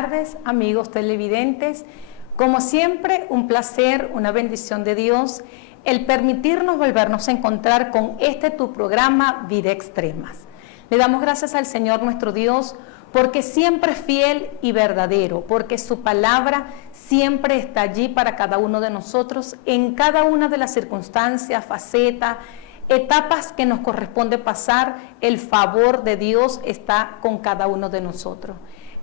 tardes, amigos televidentes. Como siempre, un placer, una bendición de Dios, el permitirnos volvernos a encontrar con tu programa Vida Extremas. Le damos gracias al Señor nuestro Dios porque siempre es fiel y verdadero, porque su palabra siempre está allí para cada uno de nosotros, en cada una de las circunstancias, facetas, etapas que nos corresponde pasar. El favor de Dios está con cada uno de nosotros.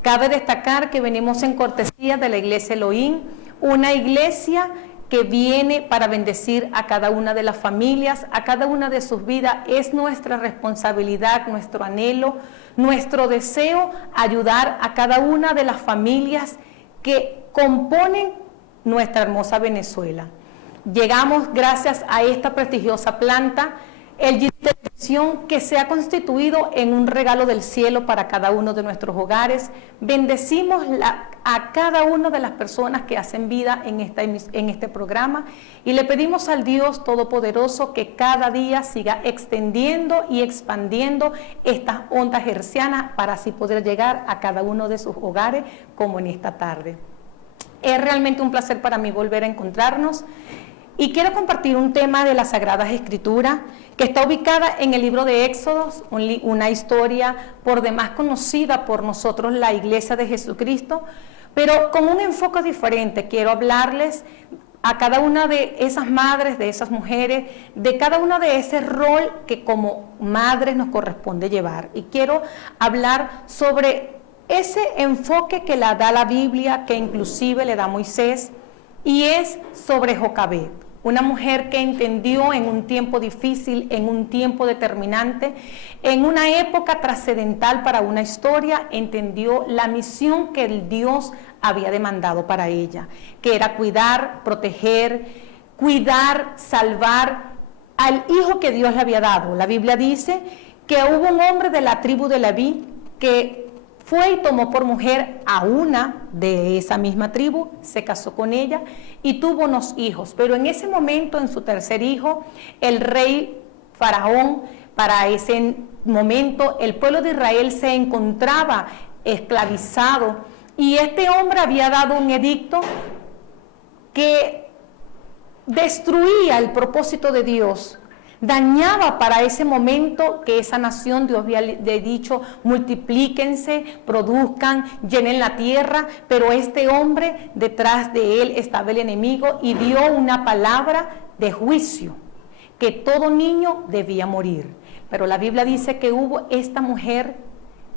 Cabe destacar que venimos en cortesía de la Iglesia Elohim, una iglesia que viene para bendecir a cada una de las familias, a cada una de sus vidas. Es nuestra responsabilidad, nuestro anhelo, nuestro deseo ayudar a cada una de las familias que componen nuestra hermosa Venezuela. Llegamos gracias a esta prestigiosa planta, el televisión, que se ha constituido en un regalo del cielo para cada uno de nuestros hogares. Bendecimos a cada una de las personas que hacen vida en este programa y le pedimos al Dios Todopoderoso que cada día siga extendiendo y expandiendo estas ondas hercianas para así poder llegar a cada uno de sus hogares como en esta tarde. Es realmente un placer para mí volver a encontrarnos. Y quiero compartir un tema de las Sagradas Escrituras que está ubicada en el libro de Éxodos, una historia por demás conocida por nosotros, la Iglesia de Jesucristo, pero con un enfoque diferente. Quiero hablarles a cada una de esas madres, de esas mujeres, de cada una de ese rol que como madres nos corresponde llevar. Y quiero hablar sobre ese enfoque que la da la Biblia, que inclusive le da Moisés, y es sobre Jocabed. Una mujer que entendió en un tiempo difícil, en un tiempo determinante, en una época trascendental para una historia, entendió la misión que el Dios había demandado para ella, que era cuidar, proteger, salvar al hijo que Dios le había dado. La Biblia dice que hubo un hombre de la tribu de Leví que fue y tomó por mujer a una de esa misma tribu, se casó con ella y tuvo unos hijos. Pero en ese momento, en su tercer hijo, el rey Faraón, para ese momento, el pueblo de Israel se encontraba esclavizado y este hombre había dado un edicto que destruía el propósito de Dios. Dañaba para ese momento que esa nación, Dios había dicho, multiplíquense, produzcan, llenen la tierra, pero este hombre, detrás de él estaba el enemigo y dio una palabra de juicio, que todo niño debía morir. Pero la Biblia dice que hubo esta mujer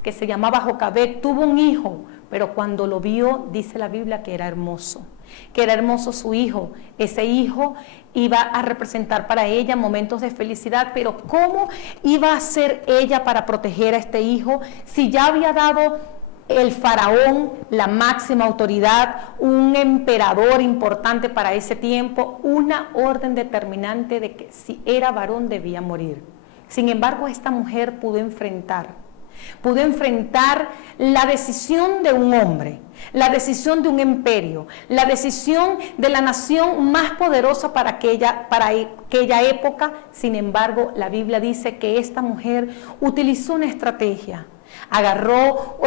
que se llamaba Jocabed, tuvo un hijo, pero cuando lo vio, dice la Biblia que era hermoso su hijo. Ese hijo iba a representar para ella momentos de felicidad, pero ¿cómo iba a ser ella para proteger a este hijo si ya había dado el faraón, la máxima autoridad, un emperador importante para ese tiempo, una orden determinante de que si era varón debía morir? Sin embargo, esta mujer pudo enfrentar la decisión de un hombre, la decisión de un imperio, la decisión de la nación más poderosa para aquella época. Sin embargo, la Biblia dice que esta mujer utilizó una estrategia. Agarró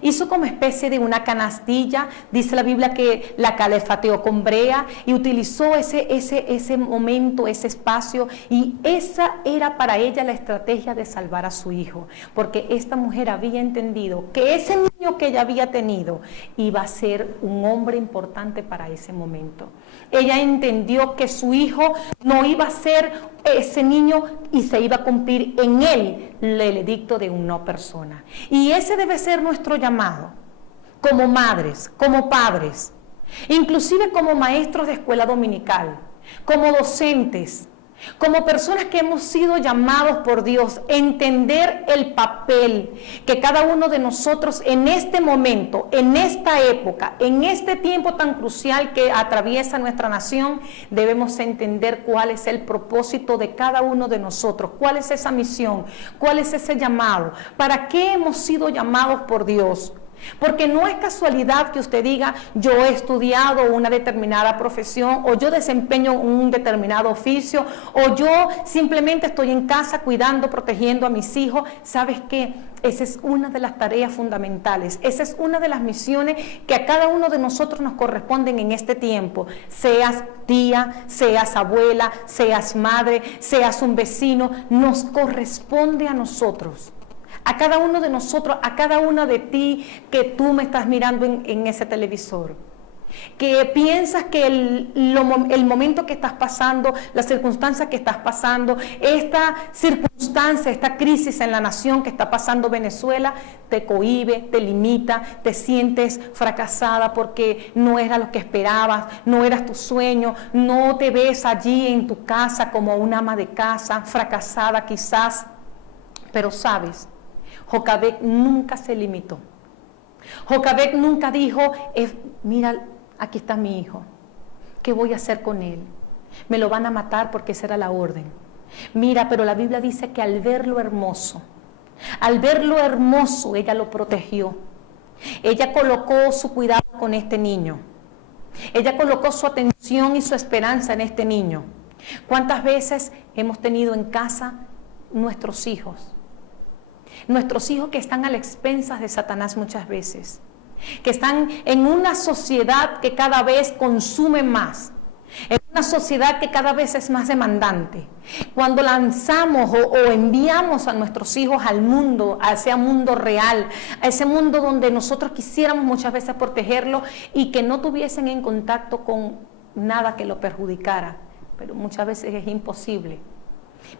hizo como especie de una canastilla, dice la Biblia que la calefateó con brea y utilizó ese momento, ese espacio, y esa era para ella la estrategia de salvar a su hijo, porque esta mujer había entendido que ese niño que ella había tenido iba a ser un hombre importante para ese momento. Ella entendió que su hijo no iba a ser ese niño y se iba a cumplir en él el edicto de una persona. Y ese debe ser nuestro llamado como madres, como padres, inclusive como maestros de escuela dominical, como docentes, como personas que hemos sido llamados por Dios, entender el papel que cada uno de nosotros en este momento, en esta época, en este tiempo tan crucial que atraviesa nuestra nación, debemos entender cuál es el propósito de cada uno de nosotros, cuál es esa misión, cuál es ese llamado, para qué hemos sido llamados por Dios. Porque no es casualidad que usted diga, yo he estudiado una determinada profesión, o yo desempeño un determinado oficio, o yo simplemente estoy en casa cuidando, protegiendo a mis hijos. ¿Sabes qué? Esa es una de las tareas fundamentales, esa es una de las misiones que a cada uno de nosotros nos corresponden en este tiempo. Seas tía, seas abuela, seas madre, seas un vecino, nos corresponde a nosotros. A cada uno de nosotros, a cada una de ti que tú me estás mirando en ese televisor. Que piensas que el momento que estás pasando, la circunstancia que estás pasando, esta circunstancia, esta crisis en la nación que está pasando Venezuela, te cohíbe, te limita, te sientes fracasada porque no era lo que esperabas, no eras tu sueño, no te ves allí en tu casa como una ama de casa, fracasada quizás, pero sabes, Jochebed nunca se limitó. Jochebed nunca dijo, mira, aquí está mi hijo, ¿qué voy a hacer con él? Me lo van a matar porque esa era la orden. Mira, pero la Biblia dice que al ver lo hermoso, ella lo protegió. Ella colocó su cuidado con este niño. Ella colocó su atención y su esperanza en este niño. ¿Cuántas veces hemos tenido en casa nuestros hijos? Nuestros hijos que están a las expensas de Satanás muchas veces, que están en una sociedad que cada vez consume más, en una sociedad que cada vez es más demandante. Cuando lanzamos o enviamos a nuestros hijos al mundo, a ese mundo real, a ese mundo donde nosotros quisiéramos muchas veces protegerlo y que no tuviesen en contacto con nada que lo perjudicara, pero muchas veces es imposible.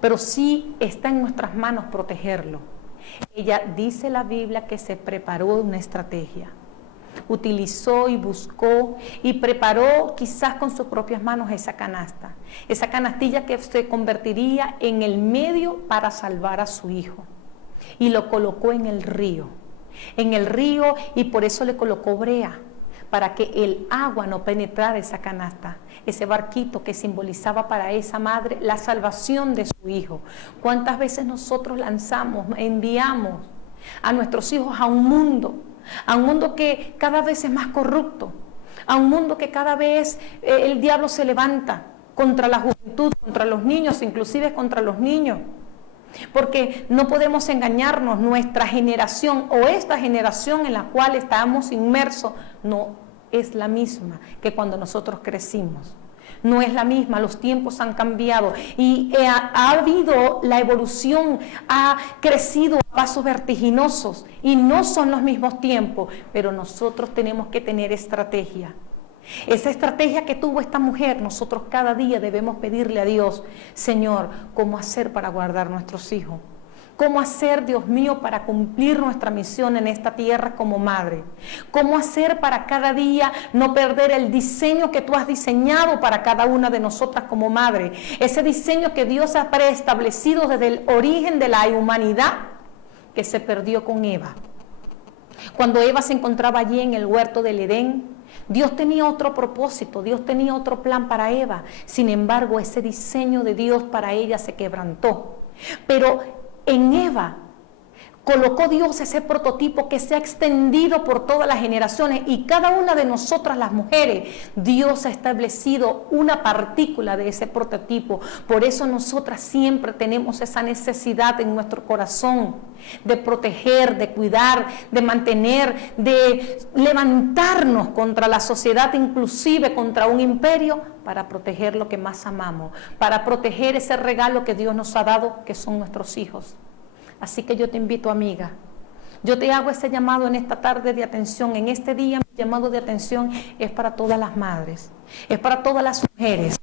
Pero sí está en nuestras manos protegerlo. Ella dice la Biblia que se preparó una estrategia, utilizó y buscó y preparó quizás con sus propias manos esa canastilla que se convertiría en el medio para salvar a su hijo, y lo colocó en el río, y por eso le colocó brea, para que el agua no penetrara esa canasta, ese barquito que simbolizaba para esa madre la salvación de su hijo. ¿Cuántas veces nosotros lanzamos, enviamos a nuestros hijos a un mundo que cada vez es más corrupto, a un mundo que cada vez el diablo se levanta contra la juventud, contra los niños, inclusive contra los niños? Porque no podemos engañarnos, nuestra generación o esta generación en la cual estamos inmersos no es la misma que cuando nosotros crecimos. No es la misma, los tiempos han cambiado y ha habido la evolución, ha crecido a pasos vertiginosos y no son los mismos tiempos, pero nosotros tenemos que tener estrategia. Esa estrategia que tuvo esta mujer, nosotros cada día debemos pedirle a Dios, Señor, ¿cómo hacer para guardar nuestros hijos? ¿Cómo hacer, Dios mío, para cumplir nuestra misión en esta tierra como madre? ¿Cómo hacer para cada día no perder el diseño que tú has diseñado para cada una de nosotras como madre? Ese diseño que Dios ha preestablecido desde el origen de la humanidad, que se perdió con Eva. Cuando Eva se encontraba allí en el huerto del Edén, Dios tenía otro propósito, Dios tenía otro plan para Eva. Sin embargo, ese diseño de Dios para ella se quebrantó. Pero en Eva colocó Dios ese prototipo que se ha extendido por todas las generaciones, y cada una de nosotras las mujeres, Dios ha establecido una partícula de ese prototipo. Por eso nosotras siempre tenemos esa necesidad en nuestro corazón de proteger, de cuidar, de mantener, de levantarnos contra la sociedad, inclusive contra un imperio, para proteger lo que más amamos, para proteger ese regalo que Dios nos ha dado, que son nuestros hijos. Así que yo te invito, amiga, yo te hago ese llamado en esta tarde de atención, en este día. Mi llamado de atención es para todas las madres, es para todas las mujeres,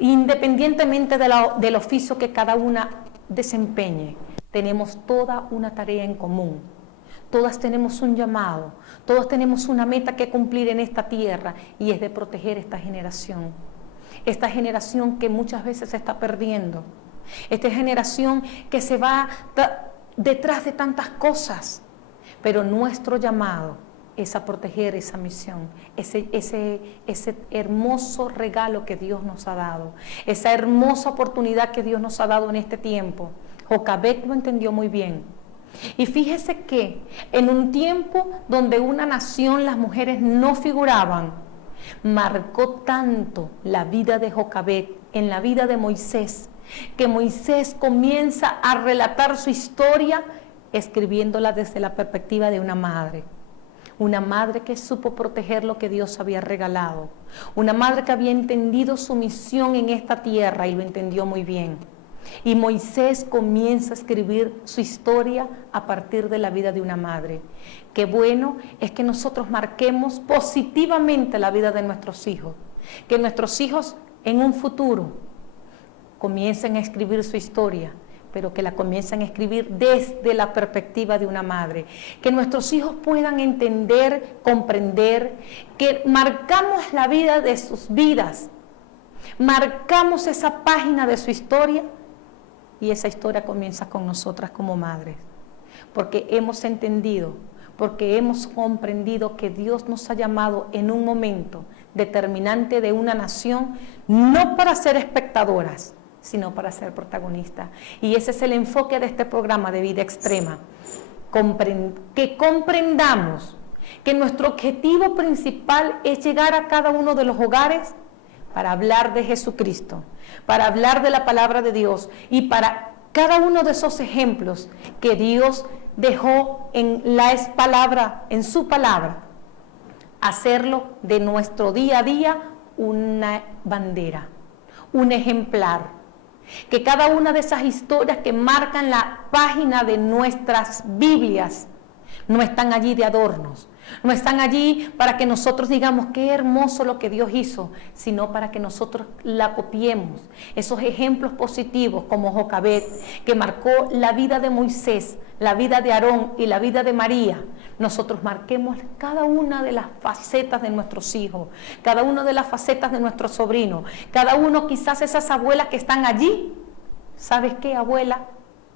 independientemente del oficio que cada una desempeñe. Tenemos toda una tarea en común, todas tenemos un llamado, todos tenemos una meta que cumplir en esta tierra, y es de proteger esta generación que muchas veces se está perdiendo. Esta generación que se va detrás de tantas cosas, pero nuestro llamado es a proteger esa misión, ese hermoso regalo que Dios nos ha dado, esa hermosa oportunidad que Dios nos ha dado en este tiempo. Jochebed lo entendió muy bien. Y fíjese que en un tiempo donde una nación las mujeres no figuraban, marcó tanto la vida de Jocabed en la vida de Moisés, que Moisés comienza a relatar su historia escribiéndola desde la perspectiva de una madre que supo proteger lo que Dios había regalado, una madre que había entendido su misión en esta tierra y lo entendió muy bien. Y Moisés comienza a escribir su historia a partir de la vida de una madre. Qué bueno es que nosotros marquemos positivamente la vida de nuestros hijos, que nuestros hijos en un futuro comiencen a escribir su historia, pero que la comiencen a escribir desde la perspectiva de una madre. Que nuestros hijos puedan entender, comprender, que marcamos la vida de sus vidas, marcamos esa página de su historia y esa historia comienza con nosotras como madres. Porque hemos entendido, porque hemos comprendido que Dios nos ha llamado en un momento determinante de una nación, no para ser espectadoras, sino para ser protagonistas. Y ese es el enfoque de este programa de Vida Extrema. Que comprendamos que nuestro objetivo principal es llegar a cada uno de los hogares para hablar de Jesucristo, para hablar de la palabra de Dios y para cada uno de esos ejemplos que Dios dejó en en su palabra, hacerlo de nuestro día a día una bandera, un ejemplar. Que cada una de esas historias que marcan la página de nuestras Biblias no están allí de adornos, no están allí para que nosotros digamos qué hermoso lo que Dios hizo, sino para que nosotros la copiemos. Esos ejemplos positivos como Jocabed, que marcó la vida de Moisés, la vida de Aarón y la vida de María, nosotros marquemos cada una de las facetas de nuestros hijos, cada una de las facetas de nuestros sobrinos, cada uno quizás esas abuelas que están allí. ¿Sabes qué, abuela?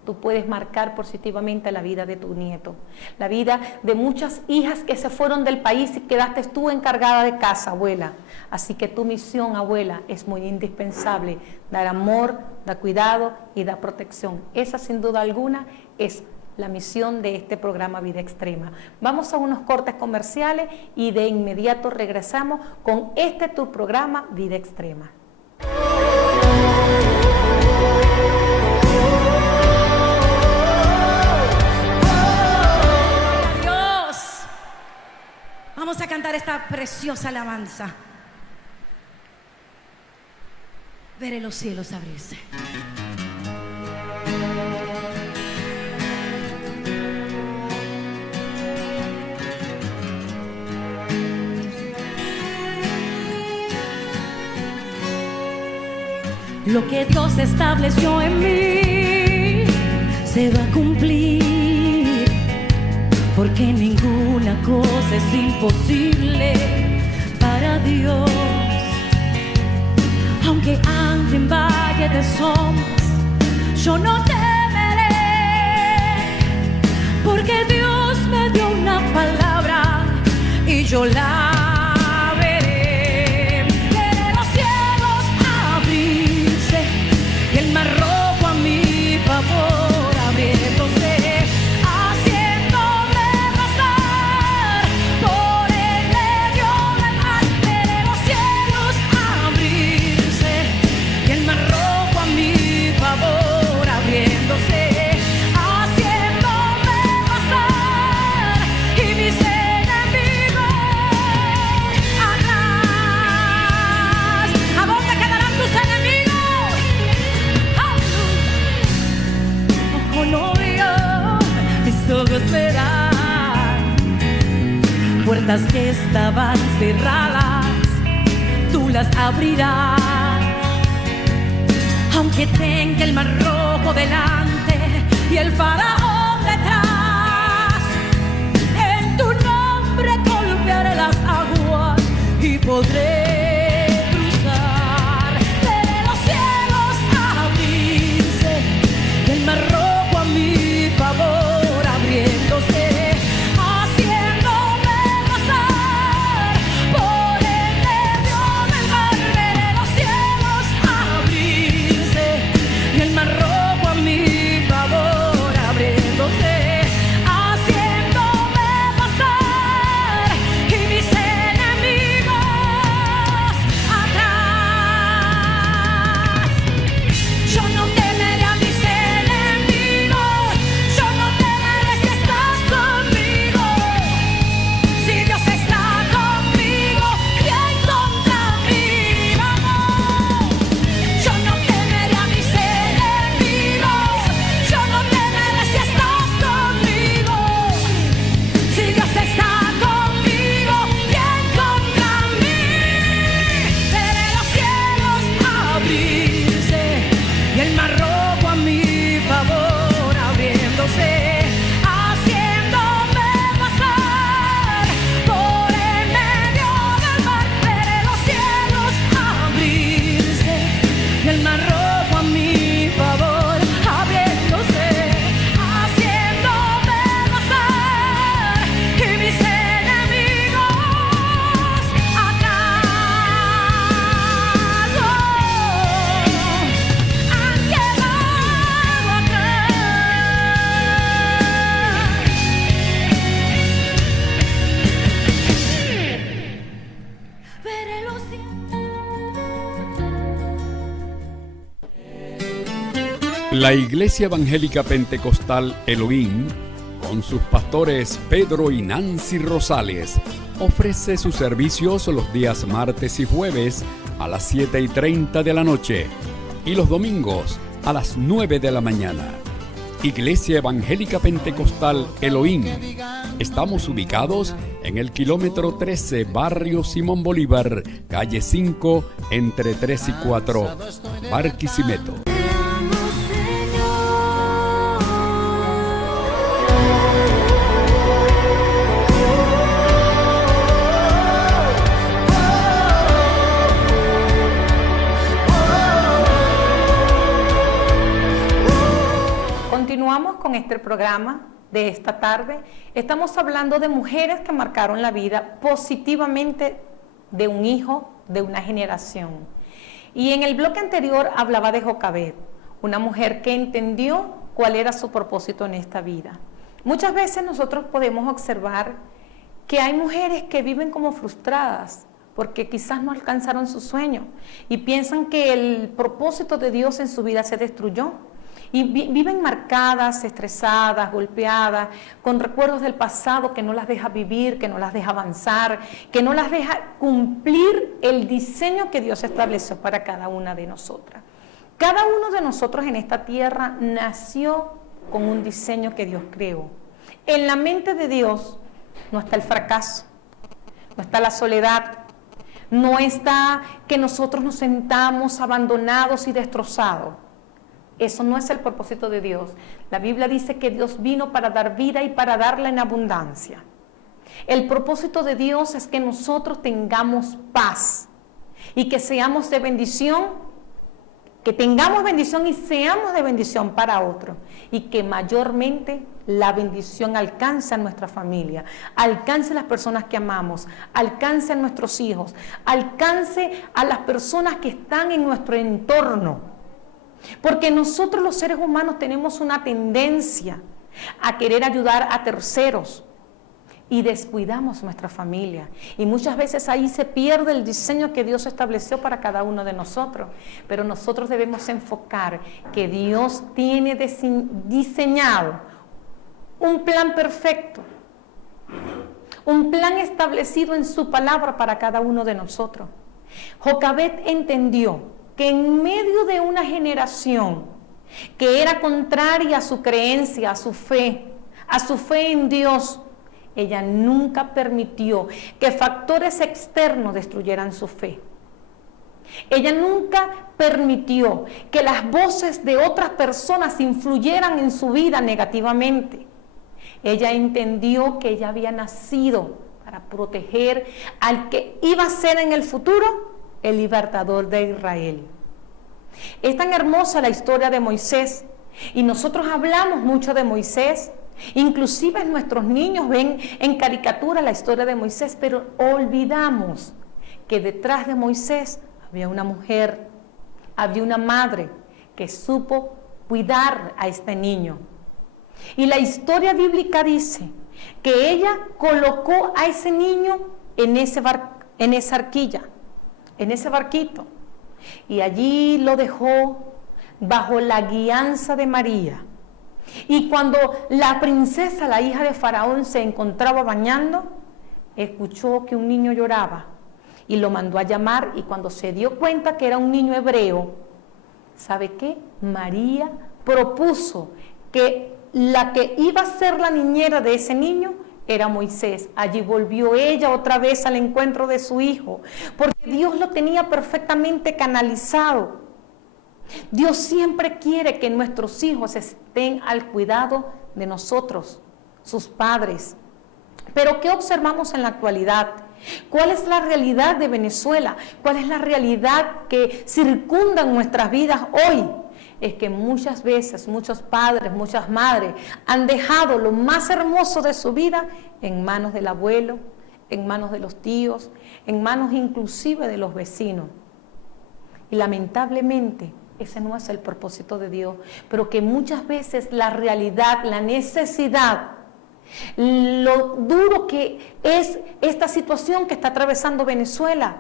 Tú puedes marcar positivamente la vida de tu nieto, la vida de muchas hijas que se fueron del país y quedaste tú encargada de casa, abuela. Así que tu misión, abuela, es muy indispensable, dar amor, dar cuidado y dar protección. Esa, sin duda alguna, es la misión de este programa Vida Extrema. Vamos a unos cortes comerciales y de inmediato regresamos con tu programa Vida Extrema. Vamos a cantar esta preciosa alabanza. Veré los cielos abrirse. Lo que Dios estableció en mí se va a cumplir, porque ninguna cosa es imposible para Dios. Aunque ande en valle de sombras, yo no temeré, porque Dios me dio una palabra y yo la veré. Veré los cielos abrirse y el mar rojo a mi favor abriéndose. Puertas que estaban cerradas, tú las abrirás. Aunque tenga el mar rojo delante y el faraón detrás, en tu nombre golpearé las aguas y podré cruzar. Veré los cielos abrirse y el mar rojo a mi favor abriéndose. La Iglesia Evangélica Pentecostal Elohim, con sus pastores Pedro y Nancy Rosales, ofrece sus servicios los días martes y jueves a las 7:30 de la noche y los domingos a las 9 de la mañana. Iglesia Evangélica Pentecostal Elohim. Estamos ubicados en el kilómetro 13, barrio Simón Bolívar, calle 5, entre 3 y 4, Barquisimeto. Continuamos con este programa de esta tarde. Estamos hablando de mujeres que marcaron la vida positivamente de un hijo, de una generación. Y en el bloque anterior hablaba de Jocabed, una mujer que entendió cuál era su propósito en esta vida. Muchas veces nosotros podemos observar que hay mujeres que viven como frustradas porque quizás no alcanzaron su sueño y piensan que el propósito de Dios en su vida se destruyó. Y viven marcadas, estresadas, golpeadas, con recuerdos del pasado que no las deja vivir, que no las deja avanzar, que no las deja cumplir el diseño que Dios estableció para cada una de nosotras. Cada uno de nosotros en esta tierra nació con un diseño que Dios creó. En la mente de Dios no está el fracaso, no está la soledad, no está que nosotros nos sentamos abandonados y destrozados. Eso no es el propósito de Dios. La Biblia dice que Dios vino para dar vida y para darla en abundancia. El propósito de Dios es que nosotros tengamos paz y que seamos de bendición, que tengamos bendición y seamos de bendición para otros, y que mayormente la bendición alcance a nuestra familia, alcance a las personas que amamos, alcance a nuestros hijos, alcance a las personas que están en nuestro entorno. Porque nosotros los seres humanos tenemos una tendencia a querer ayudar a terceros y descuidamos nuestra familia. Y muchas veces ahí se pierde el diseño que Dios estableció para cada uno de nosotros. Pero nosotros debemos enfocar que Dios tiene diseñado un plan perfecto, un plan establecido en su palabra para cada uno de nosotros. Jocabed entendió que en medio de una generación que era contraria a su creencia, a su fe en Dios, ella nunca permitió que factores externos destruyeran su fe. Ella nunca permitió que las voces de otras personas influyeran en su vida negativamente. Ella entendió que ella había nacido para proteger al que iba a ser en el futuro el libertador de Israel. Es tan hermosa la historia de Moisés y nosotros hablamos mucho de Moisés, inclusive nuestros niños ven en caricatura la historia de Moisés, pero olvidamos que detrás de Moisés había una mujer, había una madre que supo cuidar a este niño. Y la historia bíblica dice que ella colocó a ese niño en esa arquilla, en ese barquito, y allí lo dejó bajo la guianza de María. Y cuando la princesa, la hija de Faraón, se encontraba bañando, escuchó que un niño lloraba y lo mandó a llamar, y cuando se dio cuenta que era un niño hebreo, ¿sabe qué? María propuso que la que iba a ser la niñera de ese niño era Moisés. Allí volvió ella otra vez al encuentro de su hijo, porque Dios lo tenía perfectamente canalizado. Dios siempre quiere que nuestros hijos estén al cuidado de nosotros, sus padres. Pero ¿qué observamos en la actualidad? ¿Cuál es la realidad de Venezuela? ¿Cuál es la realidad que circunda nuestras vidas hoy? Es que muchas veces muchos padres, muchas madres han dejado lo más hermoso de su vida en manos del abuelo, en manos de los tíos, en manos inclusive de los vecinos. Y lamentablemente ese no es el propósito de Dios, pero que muchas veces la realidad, la necesidad lo duro que es esta situación que está atravesando Venezuela.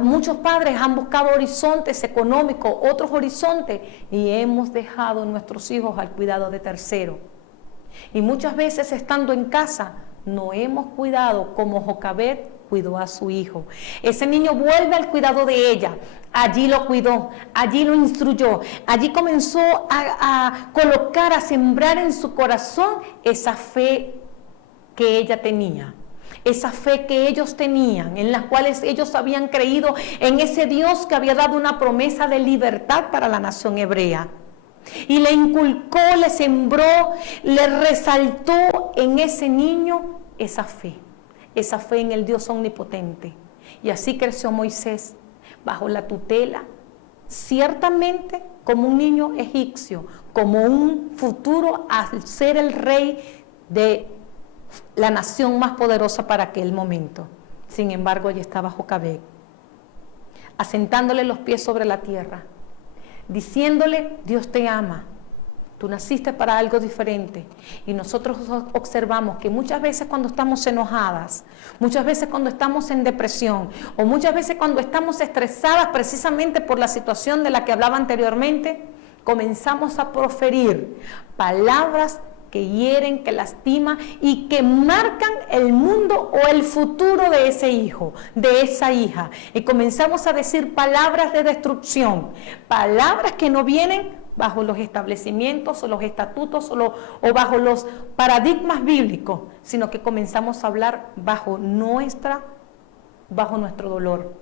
Muchos padres han buscado horizontes económicos, otros horizontes, y hemos dejado a nuestros hijos al cuidado de terceros. Y muchas veces, estando en casa, no hemos cuidado como Jocabed cuidó a su hijo. Ese niño vuelve al cuidado de ella. Allí lo cuidó, allí lo instruyó, allí comenzó a colocar, a sembrar en su corazón esa fe que ella tenía, esa fe que ellos tenían, en las cuales ellos habían creído en ese Dios que había dado una promesa de libertad para la nación hebrea. Y le inculcó, le sembró, le resaltó en ese niño esa fe en el Dios omnipotente. Y así creció Moisés, bajo la tutela, ciertamente como un niño egipcio, como un futuro al ser el rey de la nación más poderosa para aquel momento. Sin embargo, allí estaba Jocabed, asentándole los pies sobre la tierra, diciéndole: Dios te ama, tú naciste para algo diferente. Y nosotros observamos que muchas veces cuando estamos enojadas, muchas veces cuando estamos en depresión, o muchas veces cuando estamos estresadas precisamente por la situación de la que hablaba anteriormente, comenzamos a proferir palabras que hieren, que lastiman y que marcan el mundo o el futuro de ese hijo, de esa hija. Y comenzamos a decir palabras de destrucción, palabras que no vienen bajo los establecimientos o los estatutos o bajo los paradigmas bíblicos, sino que comenzamos a hablar bajo nuestro dolor,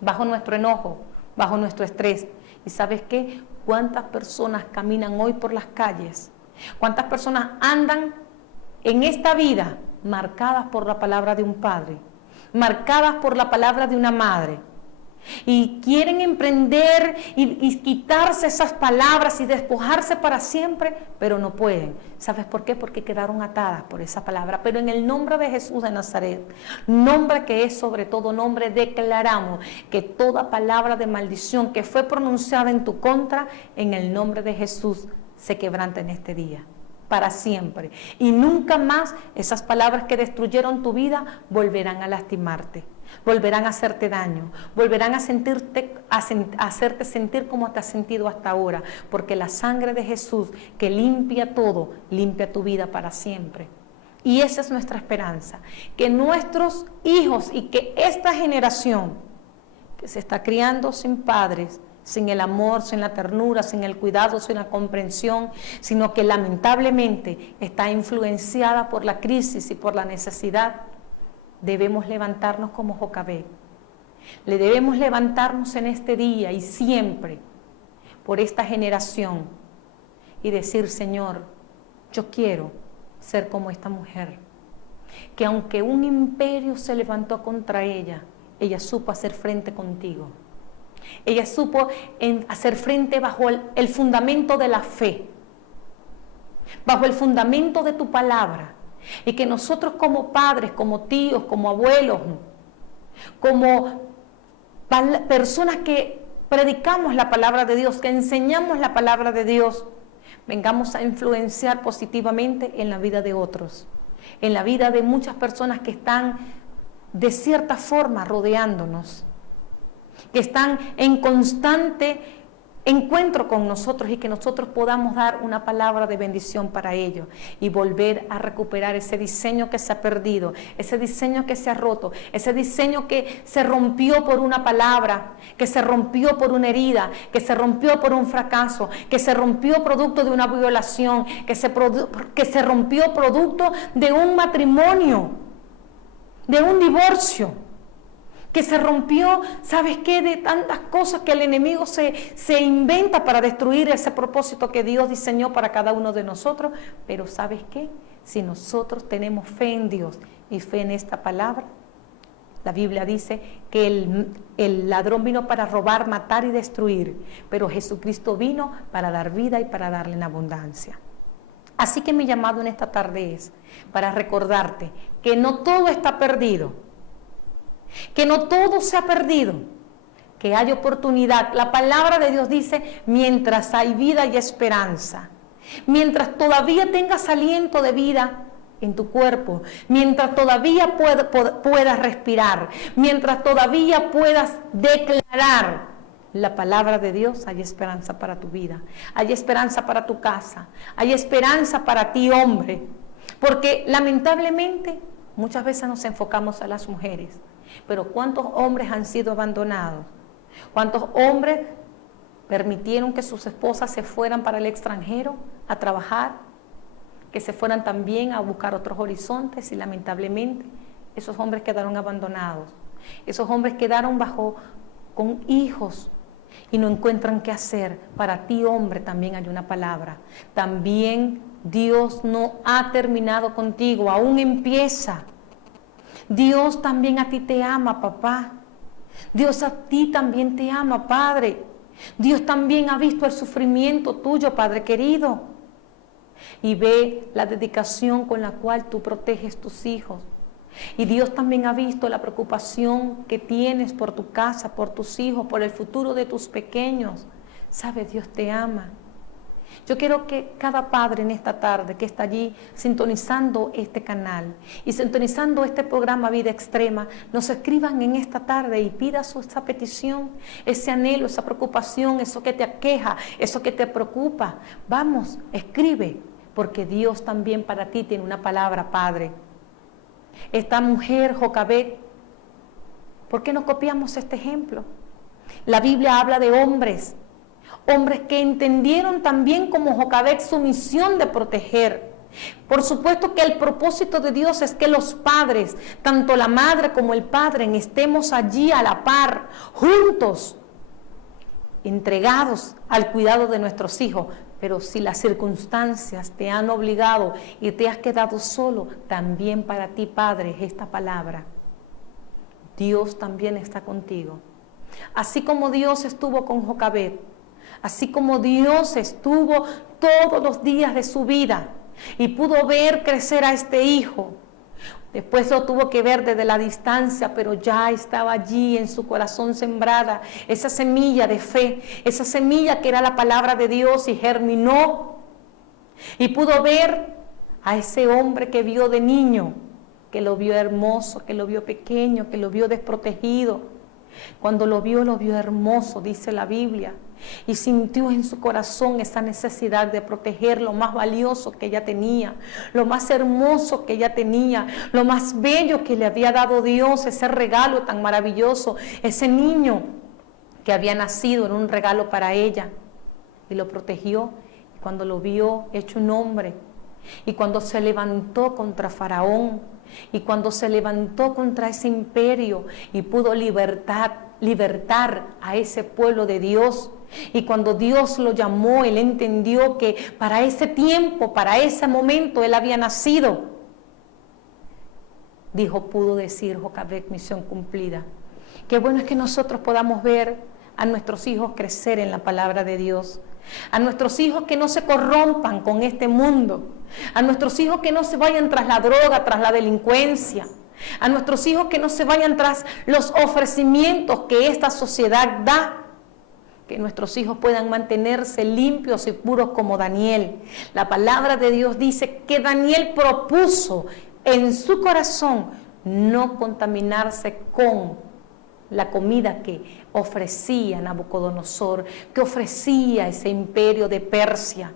bajo nuestro enojo, bajo nuestro estrés. ¿Y sabes qué? ¿Cuántas personas caminan hoy por las calles? ¿Cuántas personas andan en esta vida marcadas por la palabra de un padre, marcadas por la palabra de una madre? Y quieren emprender y quitarse esas palabras y despojarse para siempre, pero no pueden. ¿Sabes por qué? Porque quedaron atadas por esa palabra. Pero en el nombre de Jesús de Nazaret, nombre que es sobre todo nombre, declaramos que toda palabra de maldición que fue pronunciada en tu contra, en el nombre de Jesús, se quebranta en este día, para siempre. Y nunca más esas palabras que destruyeron tu vida volverán a lastimarte, volverán a hacerte daño, volverán a hacerte sentir como te has sentido hasta ahora, porque la sangre de Jesús, que limpia todo, limpia tu vida para siempre. Y esa es nuestra esperanza, que nuestros hijos y que esta generación que se está criando sin padres, sin el amor, sin la ternura, sin el cuidado, sin la comprensión, sino que lamentablemente está influenciada por la crisis y por la necesidad, debemos levantarnos como Jocabed. Le debemos levantarnos en este día y siempre por esta generación y decir: Señor, yo quiero ser como esta mujer, que aunque un imperio se levantó contra ella, ella supo hacer frente contigo. Ella supo hacer frente bajo el fundamento de la fe, bajo el fundamento de tu palabra. Y que nosotros como padres, como tíos, como abuelos, como personas que predicamos la palabra de Dios, que enseñamos la palabra de Dios, vengamos a influenciar positivamente en la vida de otros, en la vida de muchas personas que están de cierta forma rodeándonos, que están en constante encuentro con nosotros, y que nosotros podamos dar una palabra de bendición para ellos y volver a recuperar ese diseño que se ha perdido, ese diseño que se ha roto, ese diseño que se rompió por una palabra, que se rompió por una herida, que se rompió por un fracaso, que se rompió producto de una violación, que se rompió producto de un matrimonio, de un divorcio, que se rompió, ¿sabes qué? De tantas cosas que el enemigo se inventa para destruir ese propósito que Dios diseñó para cada uno de nosotros. Pero ¿sabes qué? Si nosotros tenemos fe en Dios y fe en esta palabra, la Biblia dice que el ladrón vino para robar, matar y destruir, pero Jesucristo vino para dar vida y para darle en abundancia. Así que mi llamado en esta tarde es para recordarte que no todo está perdido, que no todo se ha perdido, que hay oportunidad. La palabra de Dios dice: mientras hay vida y esperanza, mientras todavía tengas aliento de vida, en tu cuerpo, mientras todavía puedas respirar, mientras todavía puedas declarar la palabra de Dios, hay esperanza para tu vida, hay esperanza para tu casa, hay esperanza para ti, hombre, porque lamentablemente muchas veces nos enfocamos a las mujeres, pero ¿cuántos hombres han sido abandonados? ¿Cuántos hombres permitieron que sus esposas se fueran para el extranjero a trabajar? Que se fueran también a buscar otros horizontes, y lamentablemente esos hombres quedaron abandonados. Esos hombres quedaron con hijos y no encuentran qué hacer. Para ti, hombre, también hay una palabra. También Dios no ha terminado contigo, aún empieza. Dios también a ti te ama, papá. Dios a ti también te ama, padre. Dios también ha visto el sufrimiento tuyo, padre querido, y ve la dedicación con la cual tú proteges tus hijos. Y Dios también ha visto la preocupación que tienes por tu casa, por tus hijos, por el futuro de tus pequeños. Sabes, Dios te ama. Yo quiero que cada padre en esta tarde que está allí sintonizando este canal y sintonizando este programa Vida Extrema, nos escriban en esta tarde y pida esa petición, ese anhelo, esa preocupación, eso que te aqueja, eso que te preocupa. Vamos, escribe, porque Dios también para ti tiene una palabra, Padre. Esta mujer, Jocabed, ¿por qué no copiamos este ejemplo? La Biblia habla de hombres que entendieron también como Jocabed su misión de proteger. Por supuesto que el propósito de Dios es que los padres, tanto la madre como el padre, estemos allí a la par, juntos, entregados al cuidado de nuestros hijos. Pero si las circunstancias te han obligado y te has quedado solo, también para ti, padre, es esta palabra. Dios también está contigo. Así como Dios estuvo con Jocabed, así como Dios estuvo todos los días de su vida y pudo ver crecer a este hijo. Después lo tuvo que ver desde la distancia, pero ya estaba allí en su corazón sembrada esa semilla de fe, esa semilla que era la palabra de Dios, y germinó. Y pudo ver a ese hombre que vio de niño, que lo vio hermoso, que lo vio pequeño, que lo vio desprotegido. Cuando lo vio hermoso, dice la Biblia, y sintió en su corazón esa necesidad de proteger lo más valioso que ella tenía, lo más hermoso que ella tenía, lo más bello que le había dado Dios, ese regalo tan maravilloso, ese niño que había nacido en un regalo para ella, y lo protegió. Y cuando lo vio hecho un hombre, y cuando se levantó contra Faraón, y cuando se levantó contra ese imperio y pudo libertar a ese pueblo de Dios, y cuando Dios lo llamó, él entendió que para ese tiempo, para ese momento él había nacido. Pudo decir Jocabed, misión cumplida. Qué bueno es que nosotros podamos ver a nuestros hijos crecer en la palabra de Dios, a nuestros hijos que no se corrompan con este mundo, a nuestros hijos que no se vayan tras la droga, tras la delincuencia, a nuestros hijos que no se vayan tras los ofrecimientos que esta sociedad da, que nuestros hijos puedan mantenerse limpios y puros como Daniel. La palabra de Dios dice que Daniel propuso en su corazón no contaminarse con la comida que ofrecía Nabucodonosor, que ofrecía ese imperio de Persia.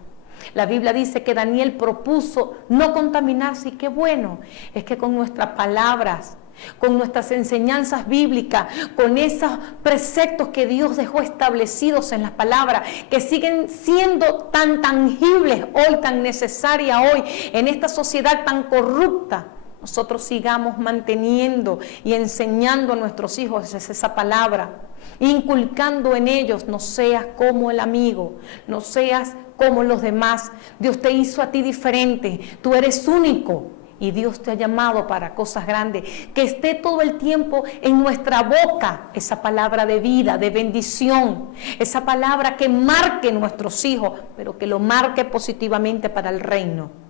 La Biblia dice que Daniel propuso no contaminarse, y qué bueno es que con nuestras palabras, con nuestras enseñanzas bíblicas, con esos preceptos que Dios dejó establecidos en las palabras, que siguen siendo tan tangibles hoy, tan necesarias hoy, en esta sociedad tan corrupta, nosotros sigamos manteniendo y enseñando a nuestros hijos esa palabra, inculcando en ellos: no seas como el amigo, no seas como los demás. Dios te hizo a ti diferente, tú eres único y Dios te ha llamado para cosas grandes. Que esté todo el tiempo en nuestra boca esa palabra de vida, de bendición, esa palabra que marque nuestros hijos, pero que lo marque positivamente para el reino.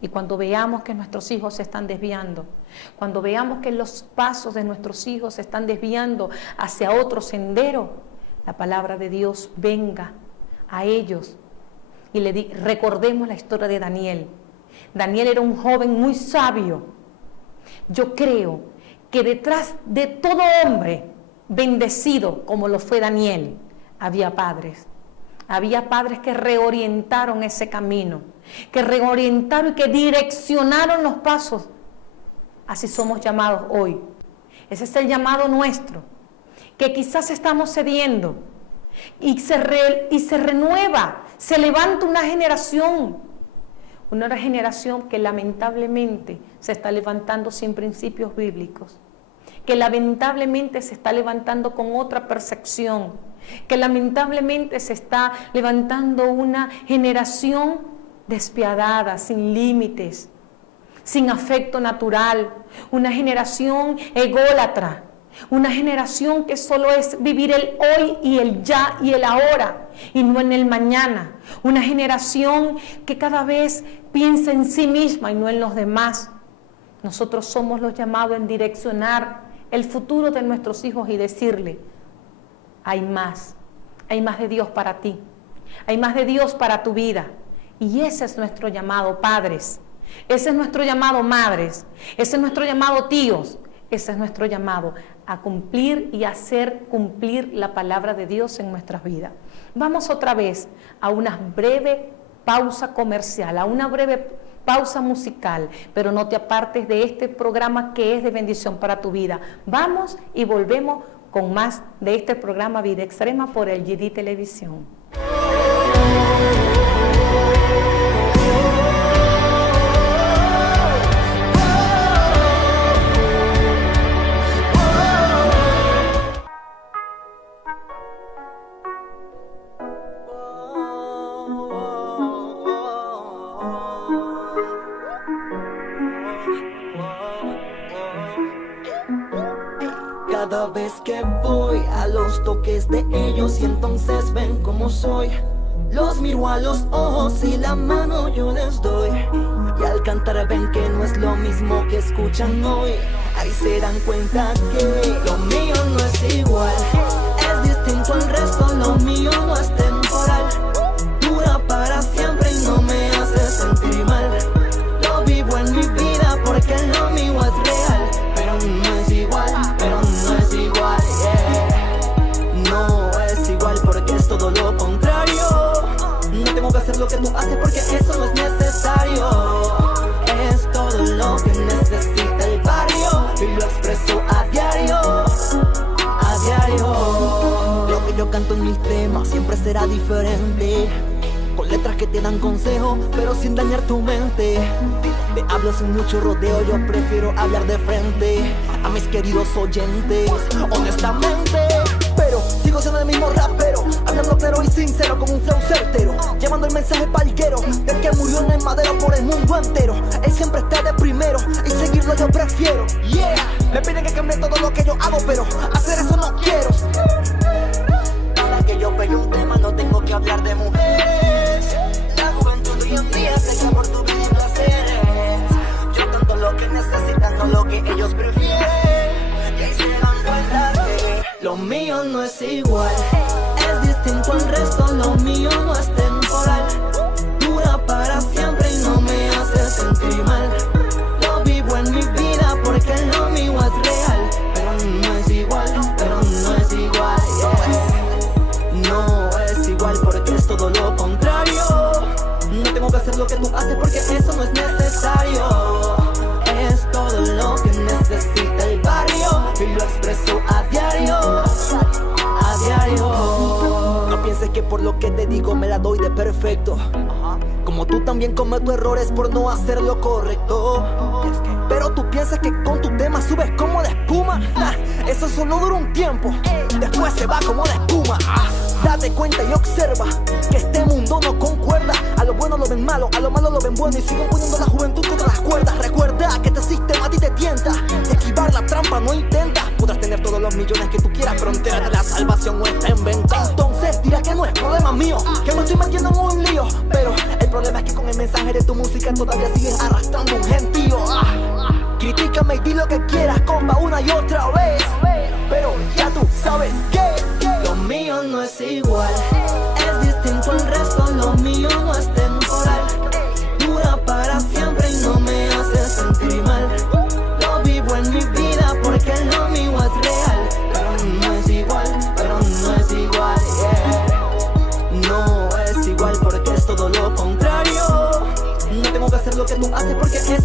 Y cuando veamos que nuestros hijos se están desviando, cuando veamos que los pasos de nuestros hijos se están desviando hacia otro sendero, la palabra de Dios venga a ellos y recordemos la historia de Daniel, Daniel era un joven muy sabio. Yo creo que detrás de todo hombre bendecido como lo fue Daniel, había padres. Había padres que reorientaron ese camino, que reorientaron y que direccionaron los pasos. Así somos llamados hoy. Ese es el llamado nuestro, que quizás estamos cediendo y se renueva, se levanta una generación que lamentablemente se está levantando sin principios bíblicos, que lamentablemente se está levantando con otra percepción, que lamentablemente se está levantando una generación despiadada, sin límites, sin afecto natural, una generación ególatra, una generación que solo es vivir el hoy y el ya y el ahora y no en el mañana, una generación que cada vez piensa en sí misma y no en los demás. Nosotros somos los llamados en direccionar el futuro de nuestros hijos y decirle: hay más de Dios para ti, hay más de Dios para tu vida. Y ese es nuestro llamado, padres, ese es nuestro llamado, madres, ese es nuestro llamado, tíos, ese es nuestro llamado a cumplir y hacer cumplir la palabra de Dios en nuestras vidas. Vamos otra vez a una breve pausa comercial, a una breve pausa musical, pero no te apartes de este programa que es de bendición para tu vida. Vamos y volvemos con más de este programa Vida Extrema por el GD Televisión. Cada vez que voy a los toques de ellos y entonces ven cómo soy, los miro a los ojos y la mano yo les doy. Y al cantar ven que no es lo mismo que escuchan hoy. Ahí se dan cuenta que lo mío no es igual, es distinto al resto, lo mío no es temporal. Dura para siempre y no me hace sentir mal. Lo vivo en mi vida porque lo mío es real, pero no es igual, yeah. No es igual porque es todo lo contrario. No tengo que hacer lo que tú haces porque eso no es necesario. Es todo lo que necesita el barrio y lo expreso a diario, a diario. Lo que yo canto en mis temas siempre será diferente, con letras que te dan consejos pero sin dañar tu mente. Te hablo sin mucho rodeo, yo prefiero hablar de frente a mis queridos oyentes, honestamente. Pero sigo siendo el mismo rapero, hablando claro y sincero con un flow certero, llevando el mensaje palguero del que murió en el madero por el mundo entero. Él siempre está de primero y seguirlo yo prefiero, yeah. Me piden que cambie todo lo que yo hago, pero hacer eso no quiero. Para que yo pegue un tema no tengo que hablar de mujeres. La juventud hoy en día se echa por tu vida y placeres. Yo canto lo que necesitan, no lo que ellos prefieren. Y ahí se dan cuenta que lo mío no es igual, es distinto al resto, lo mío no es temporal. Dura para siempre y no me hace sentir mal. Lo vivo en mi vida porque lo mío es real, pero no es igual, yeah. No es igual porque es todo lo contrario. No tengo que hacer lo que tú haces porque eso no es necesario. Es todo lo que necesita el barrio y lo expreso a diario, a diario. No pienses que por lo que te digo me la doy de perfecto. Como tú también cometo errores por no hacer lo correcto. Pero tú piensas que con tu tema subes como la espuma. Eso solo dura un tiempo, después se va como la espuma. Date cuenta y observa que este mundo no concuerda. A lo bueno lo ven malo, a lo malo lo ven bueno, y siguen poniendo la juventud contra las cuerdas. Recuerda que este sistema a ti te tienta, y esquivar la trampa no intenta. Podrás tener todos los millones que tú quieras, pero entérate, la salvación no está en venta. Entonces dirás que no es problema mío, que me estoy metiendo en un lío. Pero el problema es que con el mensaje de tu música todavía sigues arrastrando un gentío. Critícame y di lo que quieras, compa, una y otra vez. Pero ya tú sabes que lo mío no es igual, es distinto al resto, lo mío no es temporal. Dura para siempre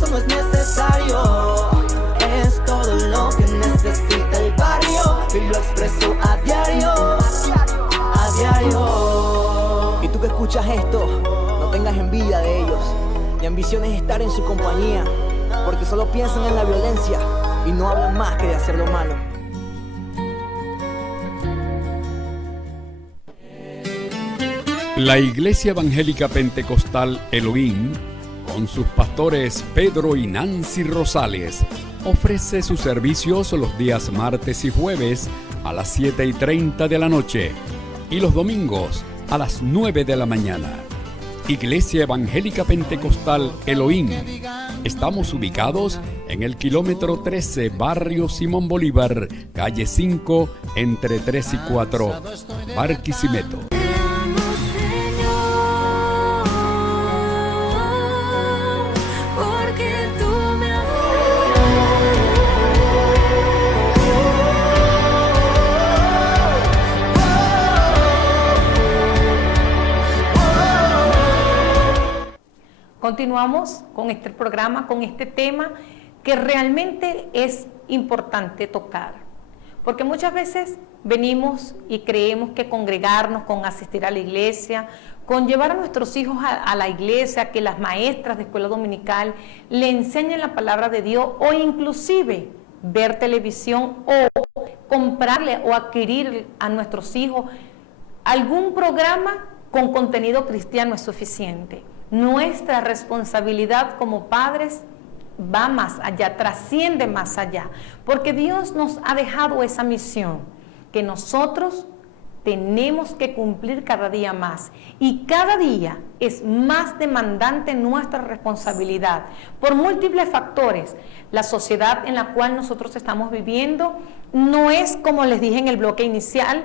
no es necesario. Es todo lo que necesita el barrio y lo expreso a diario, a diario. Y tú que escuchas esto, no tengas envidia de ellos, ni ambiciones estar en su compañía, porque solo piensan en la violencia y no hablan más que de hacer lo malo. La Iglesia Evangélica Pentecostal Elohim, con sus pastores Pedro y Nancy Rosales, ofrece sus servicios los días martes y jueves a las 7:30 de la noche y los domingos a las 9 de la mañana. Iglesia Evangélica Pentecostal Elohim. Estamos ubicados en el kilómetro 13, barrio Simón Bolívar, calle 5, entre 3 y 4, Barquisimeto. Continuamos con este programa, con este tema que realmente es importante tocar, porque muchas veces venimos y creemos que congregarnos, con asistir a la iglesia, con llevar a nuestros hijos a la iglesia, que las maestras de escuela dominical le enseñen la palabra de Dios, o inclusive ver televisión o comprarle o adquirir a nuestros hijos algún programa con contenido cristiano es suficiente. Nuestra responsabilidad como padres va más allá, trasciende más allá, porque Dios nos ha dejado esa misión que nosotros tenemos que cumplir cada día más, y cada día es más demandante nuestra responsabilidad por múltiples factores. La sociedad en la cual nosotros estamos viviendo no es, como les dije en el bloque inicial,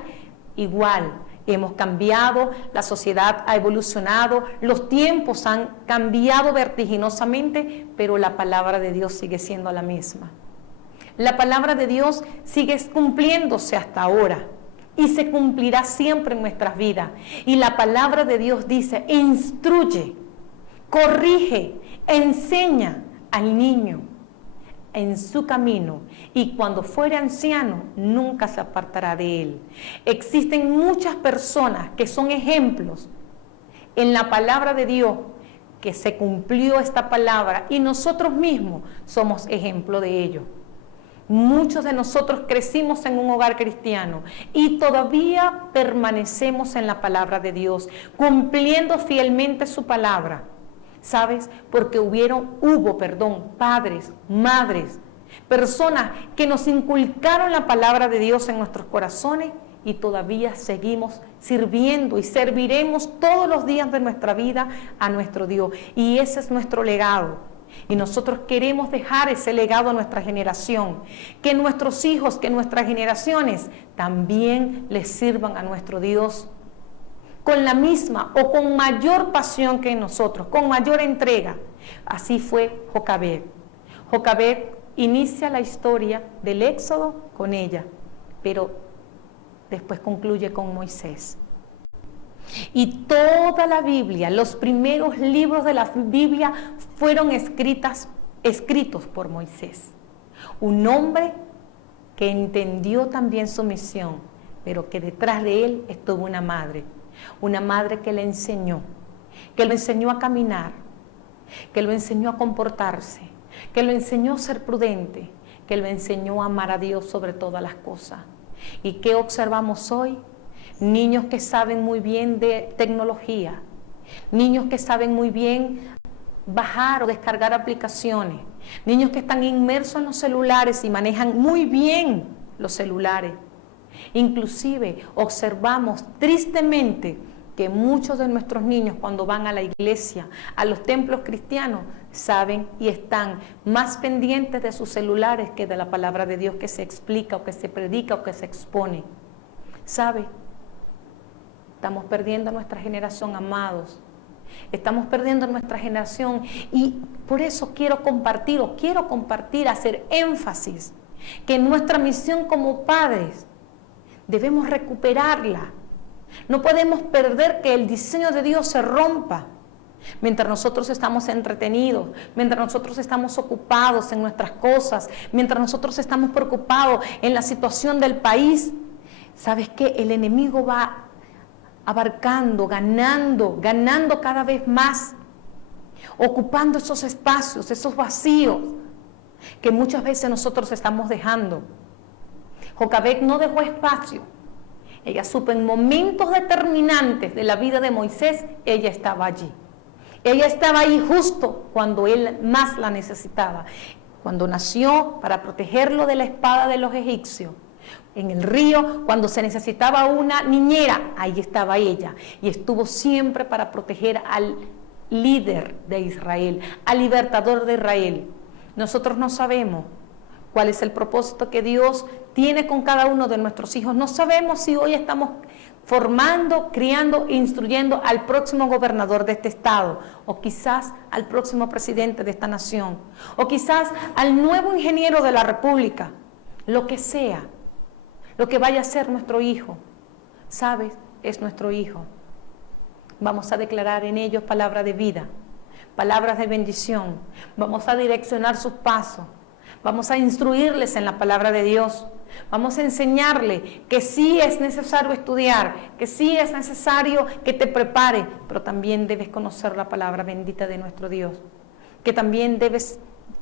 igual. Hemos cambiado, la sociedad ha evolucionado, los tiempos han cambiado vertiginosamente, pero la palabra de Dios sigue siendo la misma. La palabra de Dios sigue cumpliéndose hasta ahora y se cumplirá siempre en nuestras vidas. Y la palabra de Dios dice: instruye, corrige, enseña al niño en su camino, y cuando fuere anciano nunca se apartará de él. Existen muchas personas que son ejemplos en la palabra de Dios, que se cumplió esta palabra, y nosotros mismos somos ejemplo de ello. Muchos de nosotros crecimos en un hogar cristiano y todavía permanecemos en la palabra de Dios, cumpliendo fielmente su palabra. ¿Sabes? Porque hubo padres, madres, personas que nos inculcaron la palabra de Dios en nuestros corazones, y todavía seguimos sirviendo y serviremos todos los días de nuestra vida a nuestro Dios. Y ese es nuestro legado. Y nosotros queremos dejar ese legado a nuestra generación, que nuestros hijos, que nuestras generaciones también les sirvan a nuestro Dios con la misma o con mayor pasión que nosotros, con mayor entrega. Así fue Jocabed. Jocabed inicia la historia del Éxodo con ella, pero después concluye con Moisés. Y toda la Biblia, los primeros libros de la Biblia fueron escritos por Moisés, un hombre que entendió también su misión, pero que detrás de él estuvo una madre que le enseñó, que lo enseñó a caminar, que lo enseñó a comportarse, que lo enseñó a ser prudente, que lo enseñó a amar a Dios sobre todas las cosas. ¿Y qué observamos hoy? Niños que saben muy bien de tecnología, niños que saben muy bien bajar o descargar aplicaciones, niños que están inmersos en los celulares y manejan muy bien los celulares. Inclusive observamos tristemente que muchos de nuestros niños, cuando van a la iglesia, a los templos cristianos, saben y están más pendientes de sus celulares que de la palabra de Dios que se explica o que se predica o que se expone. ¿Sabe? Estamos perdiendo a nuestra generación, amados. Estamos perdiendo a nuestra generación, y por eso quiero compartir, hacer énfasis, que nuestra misión como padres debemos recuperarla. No podemos perder que el diseño de Dios se rompa. Mientras nosotros estamos entretenidos, mientras nosotros estamos ocupados en nuestras cosas, mientras nosotros estamos preocupados en la situación del país, ¿sabes qué? El enemigo va abarcando, ganando cada vez más, ocupando esos espacios, esos vacíos que muchas veces nosotros estamos dejando. Jocabed no dejó espacio. Ella supo en momentos determinantes de la vida de Moisés, ella estaba allí. Ella estaba ahí justo cuando él más la necesitaba. Cuando nació para protegerlo de la espada de los egipcios. En el río, cuando se necesitaba una niñera, ahí estaba ella. Y estuvo siempre para proteger al líder de Israel, al libertador de Israel. Nosotros no sabemos cuál es el propósito que Dios tiene con cada uno de nuestros hijos. No sabemos si hoy estamos formando, criando e instruyendo al próximo gobernador de este estado, o quizás al próximo presidente de esta nación, o quizás al nuevo ingeniero de la república, lo que sea, lo que vaya a ser nuestro hijo, ¿sabes? Es nuestro hijo. Vamos a declarar en ellos palabras de vida, palabras de bendición. Vamos a direccionar sus pasos. Vamos a instruirles en la palabra de Dios. Vamos a enseñarle que sí es necesario estudiar, que sí es necesario que te prepare, pero también debes conocer la palabra bendita de nuestro Dios. Que también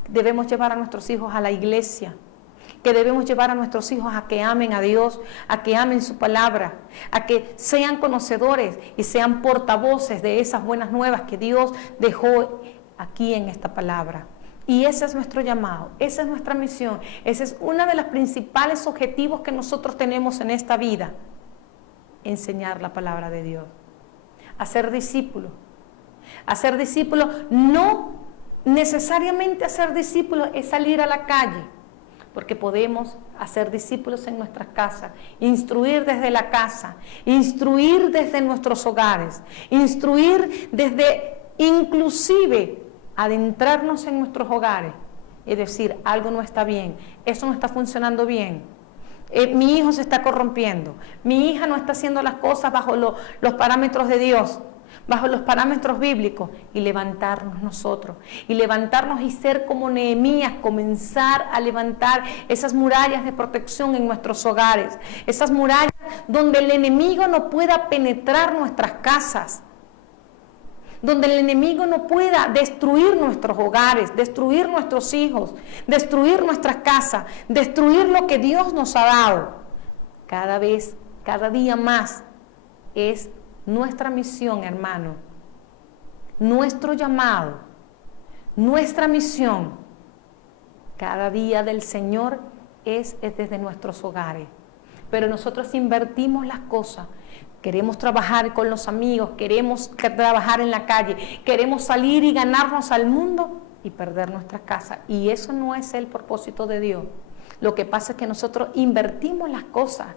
debemos llevar a nuestros hijos a la iglesia. Que debemos llevar a nuestros hijos a que amen a Dios, a que amen su palabra, a que sean conocedores y sean portavoces de esas buenas nuevas que Dios dejó aquí en esta palabra. Y ese es nuestro llamado, esa es nuestra misión, ese es uno de los principales objetivos que nosotros tenemos en esta vida: enseñar la palabra de Dios, hacer discípulos. Hacer discípulos, no necesariamente hacer discípulos es salir a la calle, porque podemos hacer discípulos en nuestras casas, instruir desde la casa, instruir desde nuestros hogares, instruir desde inclusive adentrarnos en nuestros hogares y decir: algo no está bien, eso no está funcionando bien, mi hijo se está corrompiendo, mi hija no está haciendo las cosas bajo los parámetros de Dios, bajo los parámetros bíblicos, y levantarnos nosotros, y levantarnos y ser como Nehemías, comenzar a levantar esas murallas de protección en nuestros hogares, esas murallas donde el enemigo no pueda penetrar nuestras casas, donde el enemigo no pueda destruir nuestros hogares, destruir nuestros hijos, destruir nuestras casas, destruir lo que Dios nos ha dado. Cada día más es nuestra misión, hermano, nuestro llamado, nuestra misión, cada día del Señor es desde nuestros hogares. Pero nosotros invertimos las cosas. Queremos trabajar con los amigos, queremos trabajar en la calle, queremos salir y ganarnos al mundo y perder nuestras casas. Y eso no es el propósito de Dios. Lo que pasa es que nosotros invertimos las cosas,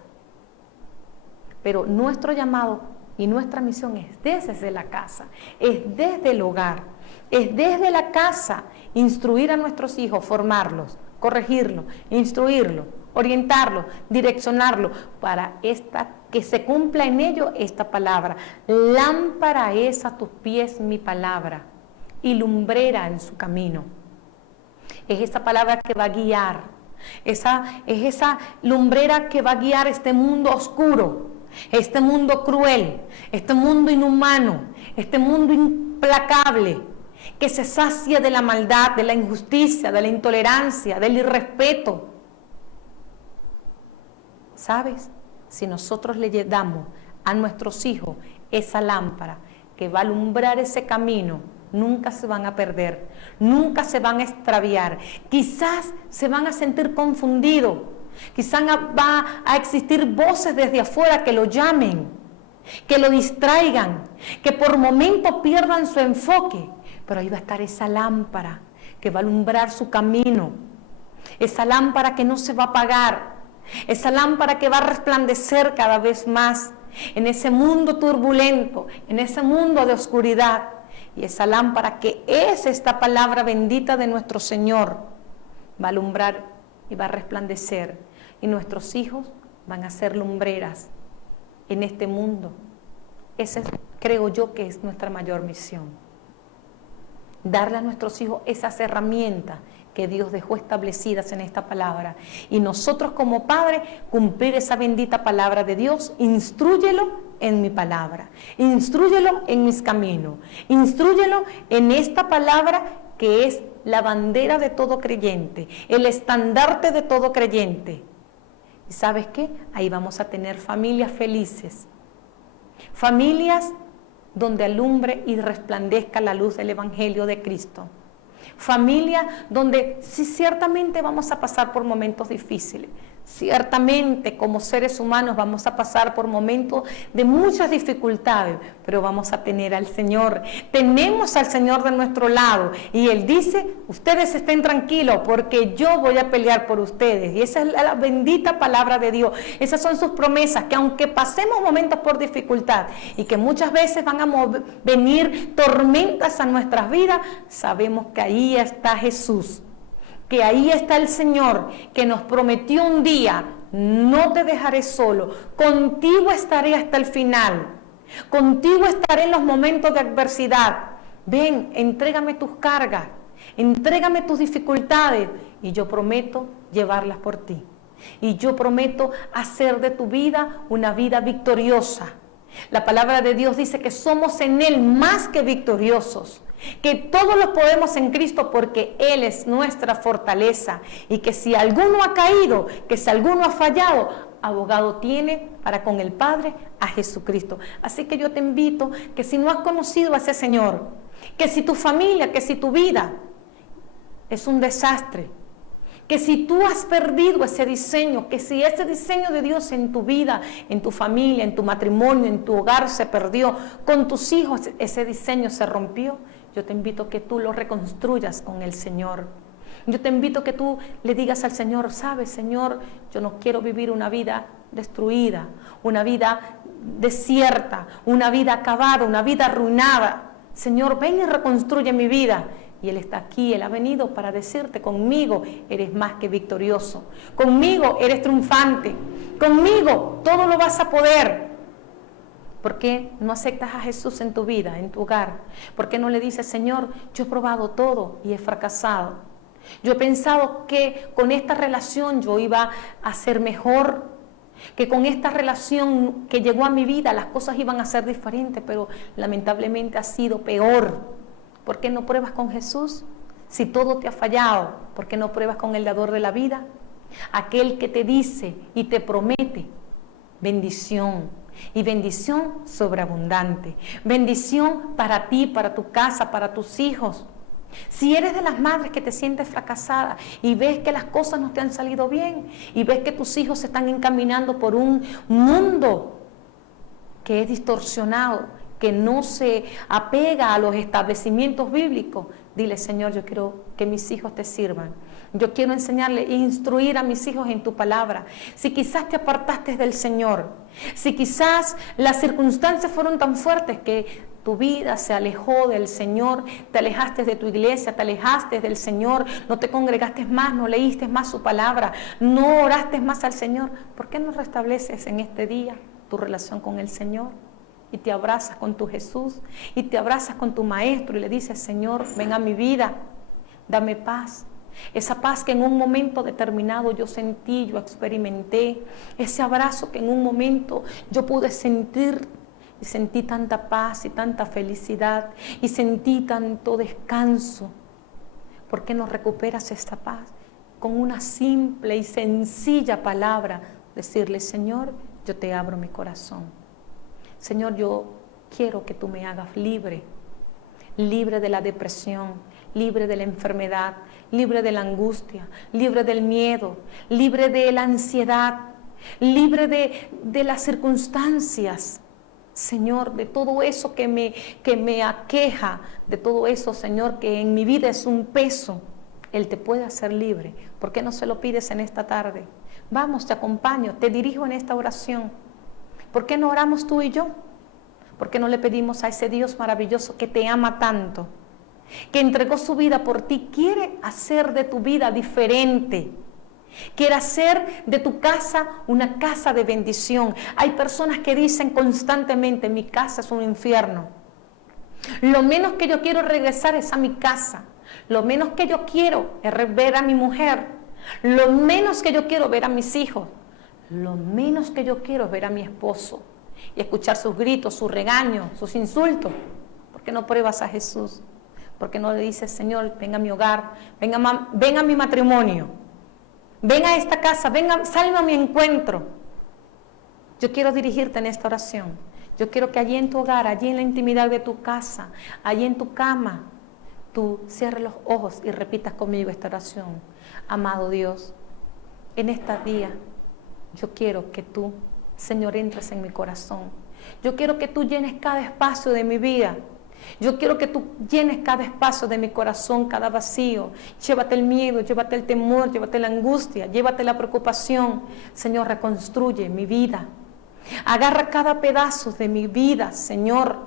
pero nuestro llamado y nuestra misión es desde la casa, es desde el hogar, es desde la casa instruir a nuestros hijos, formarlos, corregirlos, instruirlos, orientarlos, direccionarlos para que se cumpla en ellos esta palabra. Lámpara es a tus pies mi palabra y lumbrera en su camino. Es esa palabra que va a guiar, es esa lumbrera que va a guiar este mundo oscuro, este mundo cruel, este mundo inhumano, este mundo implacable, que se sacia de la maldad, de la injusticia, de la intolerancia, del irrespeto. ¿Sabes? Si nosotros le damos a nuestros hijos esa lámpara que va a alumbrar ese camino, nunca se van a perder, nunca se van a extraviar. Quizás se van a sentir confundidos, quizás va a existir voces desde afuera que lo llamen, que lo distraigan, que por momentos pierdan su enfoque, pero ahí va a estar esa lámpara que va a alumbrar su camino, esa lámpara que no se va a apagar, esa lámpara que va a resplandecer cada vez más en ese mundo turbulento, en ese mundo de oscuridad. Y esa lámpara que es esta palabra bendita de nuestro Señor va a alumbrar y va a resplandecer. Y nuestros hijos van a ser lumbreras en este mundo. Esa creo yo que es nuestra mayor misión. darle a nuestros hijos esas herramientas que Dios dejó establecidas en esta palabra. Y nosotros como padres cumplir esa bendita palabra de Dios. Instrúyelo en mi palabra, instrúyelo en mis caminos, instrúyelo en esta palabra que es la bandera de todo creyente, el estandarte de todo creyente. ¿Y sabes qué? Ahí vamos a tener familias felices, familias donde alumbre y resplandezca la luz del Evangelio de Cristo. Familia donde sí, ciertamente vamos a pasar por momentos difíciles, ciertamente como seres humanos vamos a pasar por momentos de muchas dificultades, pero vamos a tener al Señor, tenemos al Señor de nuestro lado y Él dice, ustedes estén tranquilos porque yo voy a pelear por ustedes, y esa es la bendita palabra de Dios, esas son sus promesas, que aunque pasemos momentos por dificultad y que muchas veces van a venir tormentas a nuestras vidas, sabemos que ahí está Jesús, que ahí está el Señor, que nos prometió un día, no te dejaré solo, contigo estaré hasta el final, contigo estaré en los momentos de adversidad. Ven, entrégame tus cargas, entrégame tus dificultades y yo prometo llevarlas por ti. Y yo prometo hacer de tu vida una vida victoriosa. La palabra de Dios dice que somos en Él más que victoriosos, que todo lo podemos en Cristo porque Él es nuestra fortaleza, y que si alguno ha caído, que si alguno ha fallado, abogado tiene para con el Padre a Jesucristo. Así que yo te invito que si no has conocido a ese Señor, que si tu familia, que si tu vida es un desastre, que si tú has perdido ese diseño, que si ese diseño de Dios en tu vida, en tu familia, en tu matrimonio, en tu hogar se perdió, con tus hijos ese diseño se rompió, yo te invito a que tú lo reconstruyas con el Señor. Yo te invito a que tú le digas al Señor, ¿sabes, Señor? Yo no quiero vivir una vida destruida, una vida desierta, una vida acabada, una vida arruinada. Señor, ven y reconstruye mi vida. Y Él está aquí, Él ha venido para decirte, conmigo eres más que victorioso, conmigo eres triunfante, conmigo todo lo vas a poder. ¿Por qué no aceptas a Jesús en tu vida, en tu hogar? ¿Por qué no le dices, Señor, yo he probado todo y he fracasado? Yo he pensado que con esta relación yo iba a ser mejor, que con esta relación que llegó a mi vida las cosas iban a ser diferentes, pero lamentablemente ha sido peor. ¿Por qué no pruebas con Jesús? Si todo te ha fallado, ¿por qué no pruebas con el dador de la vida? Aquel que te dice y te promete bendición, y bendición sobreabundante, bendición para ti, para tu casa, para tus hijos. Si eres de las madres que te sientes fracasada y ves que las cosas no te han salido bien y ves que tus hijos se están encaminando por un mundo que es distorsionado, que no se apega a los establecimientos bíblicos, dile, Señor, yo quiero que mis hijos te sirvan. Yo quiero enseñarle e instruir a mis hijos en tu palabra. Si quizás te apartaste del Señor, si quizás las circunstancias fueron tan fuertes que tu vida se alejó del Señor, te alejaste de tu iglesia, te alejaste del Señor, no te congregaste más, no leíste más su palabra, no oraste más al Señor, ¿por qué no restableces en este día tu relación con el Señor? Y te abrazas con tu Jesús, y te abrazas con tu Maestro y le dices, Señor, ven a mi vida, dame paz. Esa paz que en un momento determinado yo sentí, yo experimenté, ese abrazo que en un momento yo pude sentir, y sentí tanta paz y tanta felicidad, y sentí tanto descanso. ¿Por qué no recuperas esta paz? Con una simple y sencilla palabra, decirle, Señor, yo te abro mi corazón. Señor, yo quiero que tú me hagas libre, libre de la depresión, libre de la enfermedad, libre de la angustia, libre del miedo, libre de la ansiedad, libre de las circunstancias. Señor, de todo eso que me aqueja, de todo eso, Señor, que en mi vida es un peso, Él te puede hacer libre. ¿Por qué no se lo pides en esta tarde? Vamos, te acompaño, te dirijo en esta oración. ¿Por qué no oramos tú y yo? ¿Por qué no le pedimos a ese Dios maravilloso que te ama tanto, que entregó su vida por ti, quiere hacer de tu vida diferente? Quiere hacer de tu casa una casa de bendición. Hay personas que dicen constantemente, mi casa es un infierno. Lo menos que yo quiero regresar es a mi casa. Lo menos que yo quiero es ver a mi mujer. Lo menos que yo quiero ver a mis hijos. Lo menos que yo quiero es ver a mi esposo y escuchar sus gritos, sus regaños, sus insultos. ¿Por qué no pruebas a Jesús? ¿Por qué no le dices, Señor, venga a mi hogar, venga a mi matrimonio, venga a esta casa, salga a mi encuentro? Yo quiero dirigirte en esta oración. Yo quiero que allí en tu hogar, allí en la intimidad de tu casa, allí en tu cama, tú cierres los ojos y repitas conmigo esta oración. Amado Dios, en esta día, yo quiero que tú, Señor, entres en mi corazón. Yo quiero que tú llenes cada espacio de mi vida. Yo quiero que tú llenes cada espacio de mi corazón, cada vacío. Llévate el miedo, llévate el temor, llévate la angustia, llévate la preocupación. Señor, reconstruye mi vida. Agarra cada pedazo de mi vida, Señor,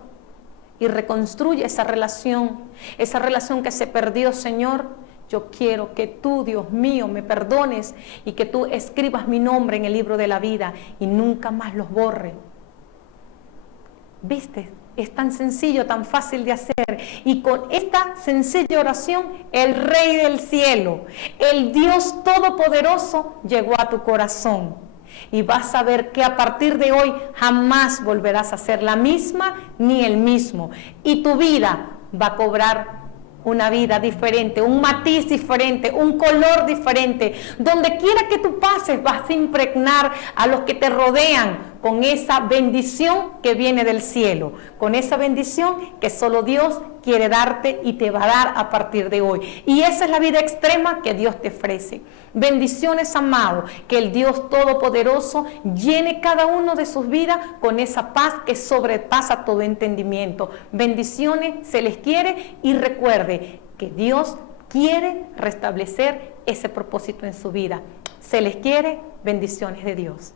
y reconstruye esa relación que se perdió, Señor. Yo quiero que tú, Dios mío, me perdones y que tú escribas mi nombre en el libro de la vida y nunca más los borre. ¿Viste? Es tan sencillo, tan fácil de hacer. Y con esta sencilla oración, el Rey del cielo, el Dios todopoderoso, llegó a tu corazón. Y vas a ver que a partir de hoy jamás volverás a ser la misma ni el mismo. Y tu vida va a cobrar una vida diferente, un matiz diferente, un color diferente. Donde quiera que tú pases, vas a impregnar a los que te rodean con esa bendición que viene del cielo, con esa bendición que solo Dios quiere darte y te va a dar a partir de hoy. Y esa es la vida extrema que Dios te ofrece. Bendiciones, amado, que el Dios Todopoderoso llene cada uno de sus vidas con esa paz que sobrepasa todo entendimiento. Bendiciones, se les quiere, y recuerde que Dios quiere restablecer ese propósito en su vida. Se les quiere, bendiciones de Dios.